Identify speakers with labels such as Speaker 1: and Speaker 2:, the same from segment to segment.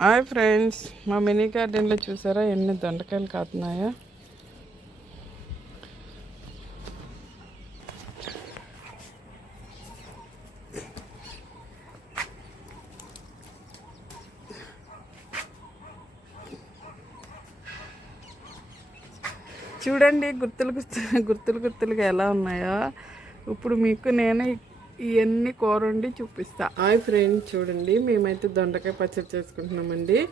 Speaker 1: Hi friends మా mini గార్డెన్లో చూసారా? ఎన్ని దొండకాయలు కాతున్నాయా. చూడండి గుర్తులు గుర్తులు గుర్తులు గుర్తులుగా ఎలా ఉన్నాయో. ఇప్పుడు మీకు నేను ఇవన్నీ కూర చూపిస్తా. హాయ్ ఫ్రెండ్ చూడండి మేమైతే దొండకాయ పచ్చడి చేసుకుంటున్నామండి.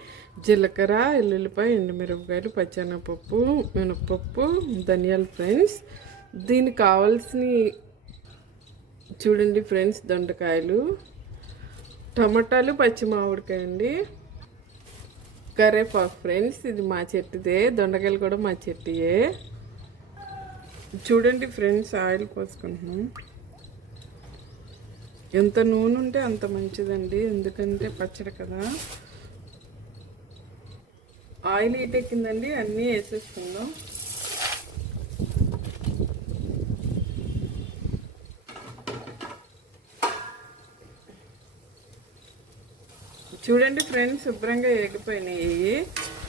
Speaker 1: జీలకర్ర ఎల్లుల్లిపాయ ఎండుమిరపకాయలు పచ్చెనపప్పు మినపప్పు ధనియాలు ఫ్రెండ్స్. దీనికి కావాల్సిన చూడండి ఫ్రెండ్స్ దొండకాయలు. టమాటాలు పచ్చి మామిడికాయ అండి కరేపాకు ఫ్రెండ్స్ ఇది మా చెట్టుదే. దొండకాయలు కూడా మా చెట్టుయే. చూడండి ఫ్రెండ్స్ ఆయిల్ పోసుకుంటున్నాం. ఎంత నూనె ఉంటే అంత మంచిదండి ఎందుకంటే పచ్చడి కదా. ఆయిల్ ఎక్కిందండి అన్నీ వేసేసుకుందాం. చూడండి ఫ్రెండ్స్ శుభ్రంగా ఏగిపోయినాయి.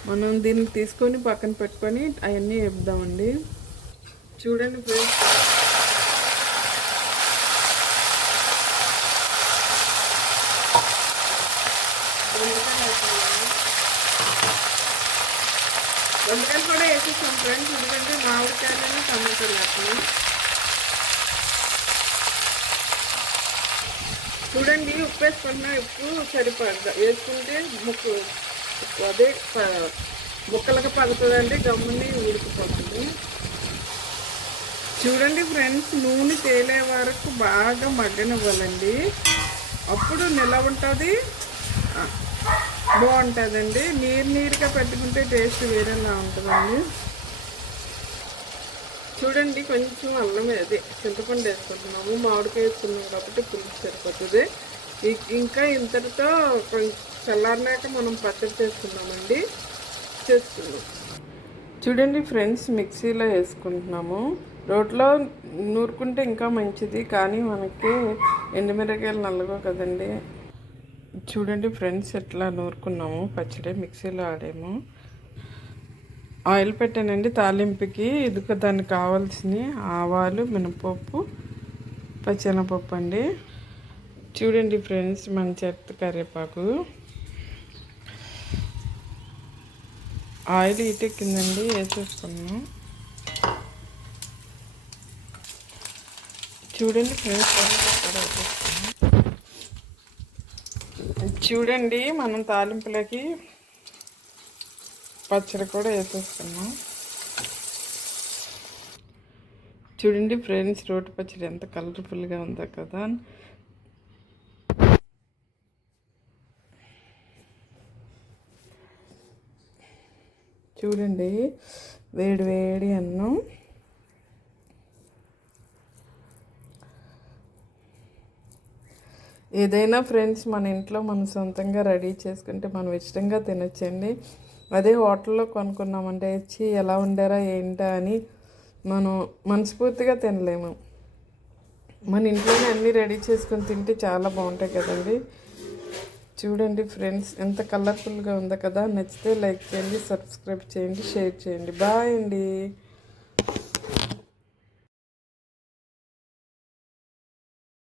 Speaker 1: మనం దీన్ని తీసుకొని పక్కన పెట్టుకొని అవన్నీ వేపుదామండి. చూడండి ఫ్రెండ్స్. వంకాయలు కూడా వేసేసాం ఫ్రెండ్స్ ఎందుకంటే మామిడికాయలు టమాటాలు వేస్తాం చూడండి ఉప్పు వేసుకున్నా ఉప్పు సరిపడ వేసుకుంటే ముక్కు అదే ముక్కలకు పడుతుందండి గమ్ముని ఉడికిపోతుంది. చూడండి ఫ్రెండ్స్ నూనె తేలే వరకు బాగా మగ్గనివ్వాలండి. అప్పుడు నిలవ ఉంటుంది. బాగుంటుందండి. నీరు నీరుగా పెట్టుకుంటే టేస్ట్ వేరేలా ఉంటుందండి. చూడండి కొంచెం అల్లం అదే చింతపండు వేసుకుంటున్నాము. మామిడికాయ వేసుకున్నాం కాబట్టి పులుసు సరిపోతుంది. ఇంకా ఇంతటితో కొంచెం చల్లారినాక మనం పచ్చడి చేసుకున్నామండి చేసుకున్నాం చూడండి ఫ్రెండ్స్ మిక్సీలో వేసుకుంటున్నాము. రోట్లో నూరుకుంటే ఇంకా మంచిది. కానీ మనకి ఎండుమిరకాయలు నల్లగో కదండి. చూడండి ఫ్రెండ్స్ ఎట్లా నూరుకున్నాము. పచ్చడి మిక్సీలో ఆడాము. ఆయిల్ పెట్టానండి తాలింపుకి. ఇదిగో దానికి కావాల్సిన ఆవాలు మినపప్పు పచ్చెనపప్పు అండి. చూడండి ఫ్రెండ్స్ మన చెత్త కరివేపాకు. ఆయిల్ ఇటెక్కిందండి వేసేసుకున్నాం చూడండి ఫ్రెండ్స్ చూడండి మనం తాలింపులకి పచ్చడి కూడా వేసేసుకున్నాం చూడండి ఫ్రెండ్స్ రోటి పచ్చడి ఎంత కలర్ఫుల్గా ఉందో కదా. చూడండి వేడి వేడి అన్నం. ఏదైనా ఫ్రెండ్స్ మన ఇంట్లో మనం సొంతంగా రెడీ చేసుకుంటే మనం ఇష్టంగా తినొచ్చండి. అదే హోటల్లో కొనుక్కున్నామంటే వచ్చి ఎలా ఉండారా ఏంటా అని మనం మనస్ఫూర్తిగా తినలేము. మన ఇంట్లోనే అన్నీ రెడీ చేసుకొని తింటే చాలా బాగుంటాయి కదండి. చూడండి ఫ్రెండ్స్ ఎంత కలర్ఫుల్గా ఉందో కదా. నచ్చితే లైక్ చేయండి సబ్స్క్రైబ్ చేయండి షేర్ చేయండి. బాయ్ అండి.